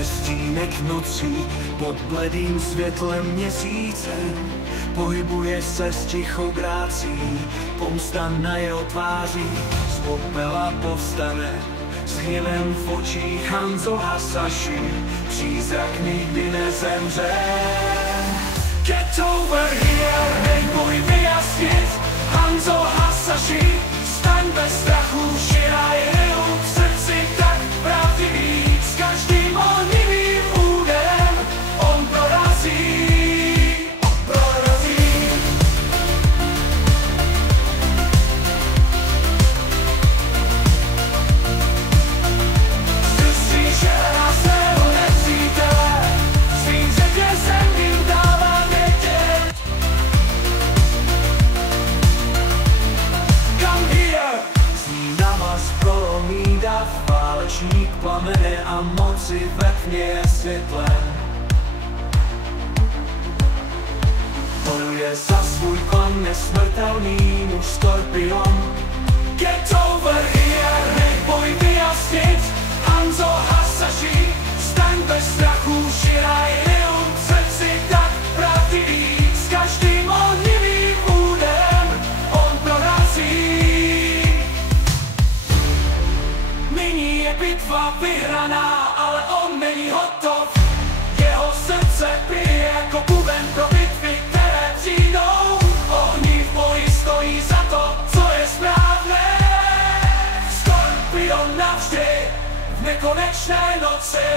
bez stínek nocí, pod bledým světlem měsíce. Pohybuje se s tichou grácí, pomsta na jeho tváři z popela povstane. S hněvem v očích Hanzo Hasashi, přízrak nikdy nezemře. Get over here, nech boj vyjasnit, Hanzo Hasashi, staň bez strachu, Shiraiu, v srdci tak pravdivý, s každým onivým úderem on prorazí. Válečník plamene a moci ve tmě světle. Bojuje za svůj klan nesmrtelný muž Skorpion. Get over here, nech boj vyjasnit, Hanzo Hasashi, staň bez strachu, Shiraiu, v srdci tak pravdivý, s každým onivým úderem on prorazí. Nyní je bitva vyhraná, ale on není hotov. Jeho srdce pije jako buben pro bitvy, které přijdou. Ohni v boji stojí za to, co je správné. Skorpion navždy v nekonečné noci.